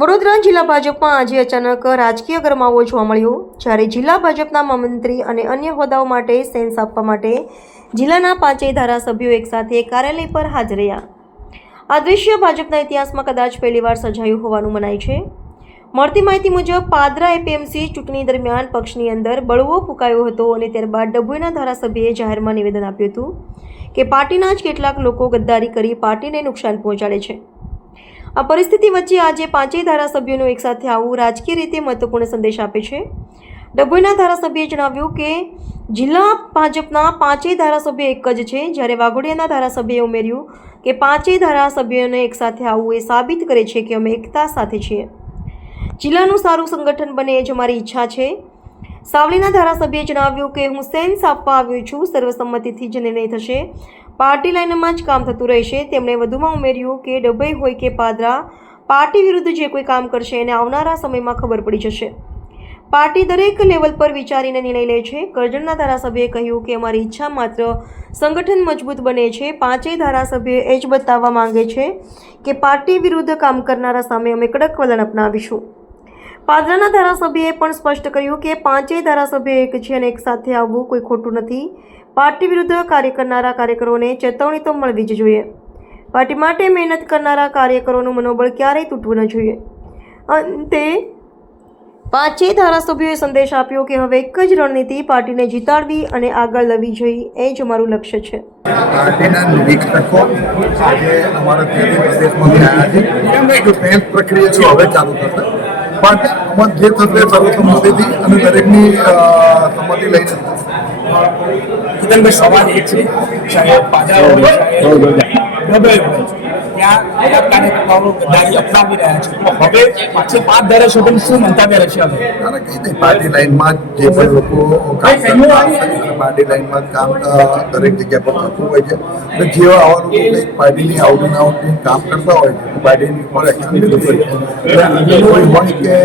વડોદરા જિલ્લા ભાજપમાં આજે અચાનક રાજકીય ગરમાવો જોવા મળ્યો. જ્યારે જિલ્લા ભાજપના મહામંત્રી અને અન્ય હોદ્દાઓ માટે સેન્સ આપવા માટે જિલ્લાના પાંચેય ધારાસભ્યો એકસાથે કાર્યાલય પર હાજર રહ્યા. આ દૃશ્ય ભાજપના ઇતિહાસમાં કદાચ પહેલીવાર સર્જાયું હોવાનું મનાય છે. મળતી માહિતી મુજબ, પાદરા એપીએમસી ચૂંટણી દરમિયાન પક્ષની અંદર બળવો ફૂંકાયો હતો અને ત્યારબાદ ડભોઈના ધારાસભ્યએ જાહેરમાં નિવેદન આપ્યું હતું કે, પાર્ટીના જ કેટલાક લોકો ગદ્દારી કરી પાર્ટીને નુકસાન પહોંચાડે છે. આ પરિસ્થિતિ વચ્ચે આજે પાંચેય ધારાસભ્યોનું એકસાથે આવવું રાજકીય રીતે મહત્વપૂર્ણ સંદેશ આપે છે. ડભોઈના ધારાસભ્યએ જણાવ્યું કે, જિલ્લા ભાજપના પાંચેય ધારાસભ્યો એક જ છે. જ્યારે વાઘોડિયાના ધારાસભ્યએ ઉમેર્યું કે, પાંચેય ધારાસભ્યોને એકસાથે આવવું એ સાબિત કરે છે કે અમે એકતા સાથે છીએ. જિલ્લાનું સારું સંગઠન બને એ જ અમારી ઈચ્છા છે. સાવલીના ધારાસભ્યએ જણાવ્યું કે, હું સેન્સ આપવા આવ્યો છું. સર્વસંમતિથી જ નિર્ણય થશે. પાર્ટી લાઇનમાં જ કામ થતું રહેશે. તેમણે વધુમાં ઉમેર્યું કે ડભઈ હોય કે પાદરા, પાર્ટી વિરુદ્ધ જે કોઈ કામ કરશે એને આવનારા સમયમાં ખબર પડી જશે. પાર્ટી દરેક લેવલ પર વિચારીને નિર્ણય લે છે. કરજણના ધારાસભ્યએ કહ્યું કે અમારી ઈચ્છા માત્ર સંગઠન મજબૂત બને છે. પાંચેય ધારાસભ્યો એ જ બતાવવા માંગે છે કે પાર્ટી વિરુદ્ધ કામ કરનારા સામે અમે કડક વલણ અપનાવીશું. પાદરાના ધારાસભ્યએ પણ સ્પષ્ટ કર્યું કે પાંચેય ધારાસભ્યો એક છે અને એક સાથે આવવું કોઈ ખોટું નથી. પાર્ટી વિરુદ્ધ કાર્ય કરનારા કાર્યકરોને ચેતવણી તો મળવી જ જોઈએ. પાર્ટી માટે મહેનત કરનારા કાર્યકરોનું મનોબળ ક્યારેય તૂટવું ન જોઈએ. અંતે પાંચેય ધારાસભ્યોએ સંદેશ આપ્યો કે હવે એક જ રણનીતિ પાર્ટીને જીતાડવી અને આગળ લવી જોઈએ. એ જ અમારું લક્ષ્ય છે. પાર્ટીના નિરીક્ષકો આજે અમારા ત્યાંથી પ્રદેશમાંથી આવ્યા છે. ટેન્થ પ્રક્રિયા છે, હવે ચાલુ થશે. પણ અમત જે થશે સર્વસંમતિથી અને દરેકની સંમતિ લઈને થશે સવાલ એ છે સાહેબ પાદરા હોય ચાહે ત્યાં ગદ્દારી અપનાવી રહ્યા છે. હવે પાછળ પાંચ ધારાસભ્યોનું શું મંતવ્ય રહેશે હવે? નહીં પાર્ટી લાઈનમાં જે પણ લોકો કામ પાર્ટી લાઈનમાં જ કામ દરેક જગ્યા પર થતું હોય છે. અને જેવા આવા લોકો કંઈક પાર્ટીની આઉટ આઉટ કામ કરતા હોય છે પાર્ટીની એક્શન લીધું હોય છે. કોઈ હોય કે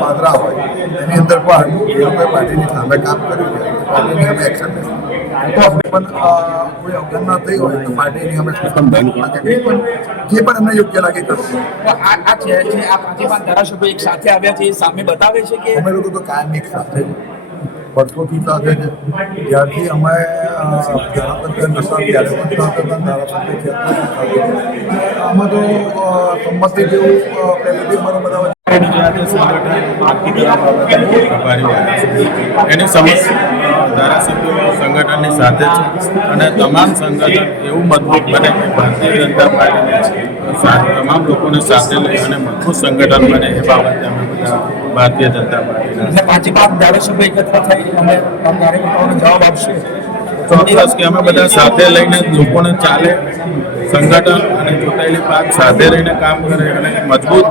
પાદરા હોય એની અંદર પણ એ લોકોએ પાર્ટીની સામે કામ કર્યું છે પાર્ટીની અમે એક્શન લીધું. પણ કોઈ અવગણના થઈ હોય તો પાર્ટીની અમે પણ જે પણ અમને યોગ્ય લાગે કરશું. તો આ છે જે આ ધારાસભ્યો એક સાથે આવ્યા છે સામે બતાવે છે કે અમે લોકો તો કાયમ એક સાથે વર્ષોથી સાથે છે. જ્યારથી અમે અ, નશા ત્યારે પણ ધારાસભ્ય છે અત્યારે પણ સાથે. છે. આમાં તો સંમતિ જેવું પહેલેથી અમારા બધા એની સમસ્યા ધારાસભ્યો સંગઠનની સાથે છે અને તમામ સંગઠન એવું મજબૂત બને કે ભારતીય જનતા પાર્ટીને તમામ લોકોને સાથે લઈ અને મજબૂત સંગઠન બને એ બાબતે અમે બધા ભારતીય જનતા પાર્ટીના પાંચે પાંચ ધારાસભ્યો એકત્ર થઈ અને કાર્યકર્તાઓને જવાબ આપશે. ચોક્કસ કે અમે બધા સાથે લઈને લોકોને ચાલે સંગઠન અને ચૂંટાયેલી પાક સાથે રહીને કામ કરે અને મજબૂત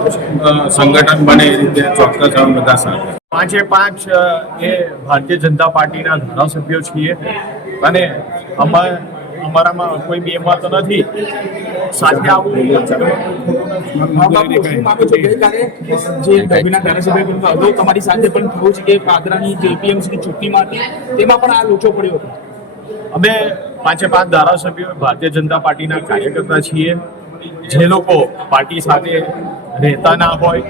સંગઠન બને એ રીતે ચોક્કસ અમે બધા સાથે. પાંચે પાંચ એ ભારતીય જનતા પાર્ટીના ધારાસભ્યો છીએ. અને અમાર અમારામાં કોઈ બે તો નથી. સાથે જે ડભીના ધારાસભ્ય કહ્યું અગાઉ તમારી સાથે પણ થયું છે કે પાદરાની જે એપીએમસીની ચૂંટણીમાં તેમાં પણ આ લોચો પડ્યો હતો? અમે પાંચે પાંચ ધારાસભ્યો ભારતીય જનતા પાર્ટીના કાર્યકર્તા છીએ. જે લોકો પાર્ટી સાથે રહેતા ના હોય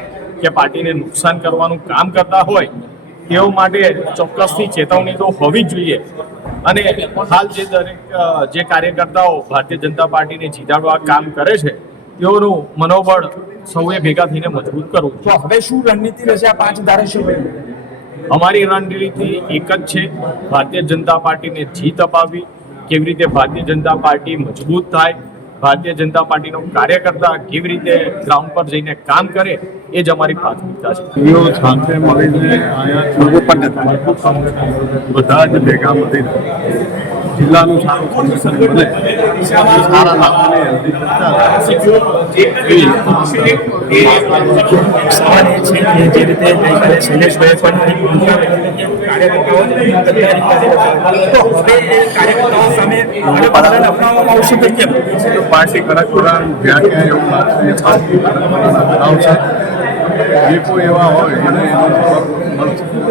કે પાર્ટીને નુકસાન કરવાનું કામ કરતા હોય તેઓ માટે ચોક્કસથી ચેતવણી તો હોવી જ જોઈએ. અને હાલ જે દરેક જે કાર્યકર્તાઓ ભારતીય જનતા પાર્ટીને જીતાડવા કામ કરે છે તેઓનું મનોબળ સૌએ ભેગા થઈને મજબૂત કરવું તો હવે શું રણનીતિ રહેશે આ પાંચ ધારાસભ્યો અમારી રણનીતિ એક જ છે. ભારતીય જનતા પાર્ટીને જીત અપાવવી કેવી રીતે ભારતીય જનતા પાર્ટી મજબૂત થાય ભારતીય જનતા પાર્ટીનો કાર્યકર્તા કેવી રીતે ગ્રાઉન્ડ પર જઈને કામ કરે એ જ અમારી પ્રાથમિકતા છે. સાથે મળીને બધા જ ભેગા મળીને જિલ્લાનું સારું સંગઠન બને. સારા લાભોને હેલ્ધી છે કે જે રીતે ગઈકાલે શૈલેષભાઈએ પણ કાર્યકર્તાઓ ગદ્દારી કરી હતી. તો હવે કાર્યકર્તાઓ સામે અપનાવવામાં આવશે કે કેમ? પાર્ટી કડક વલણ જ્યાં ક્યાં એવું લાગશે પાર્ટી કડક વલણ અપનાવશે જે કોઈ એવા હોય એને એનો જવાબ મળશે.